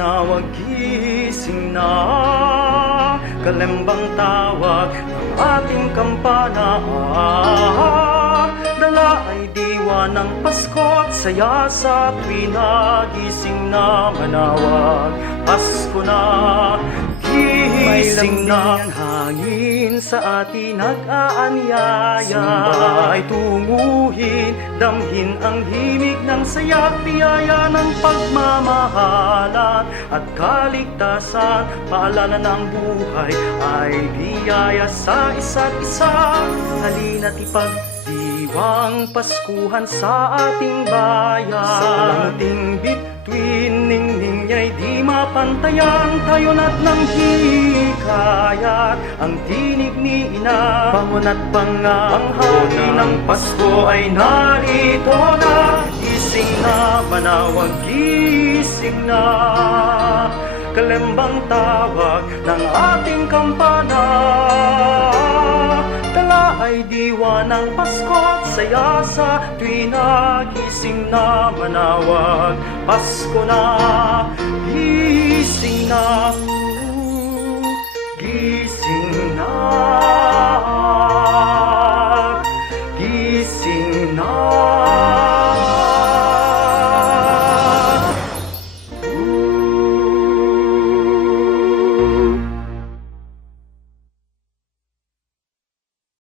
manawag, gising na. Kalembang tawag ng ating kampana, dala ay diwa ng Pasko't saya sa tuwing nagising na manawag. Pasko na, gising na. Ang hangin sa atin nag-aanyaya. Simba'y tunguhin, damhin ang himig ng saya, biyaya ng pagmamahalan at kaligtasan. Paalala ng buhay ay biyaya sa isa't isa. Halina't ipagdiwang Paskuhan sa ating bayan. Sa lanting bituin, ningning niya'y di mapantayan. Tayo na't ng hikayat ang tinig ni Ina. Bangon at panghahati ng Pasko ay narito na. Gising na, manawag, gising na. Kalembang tawag ng ating kampana, dala ay diwa ng Pasko't saya sa tuwing nagising na manawag. Pasko na, gising na, gising na.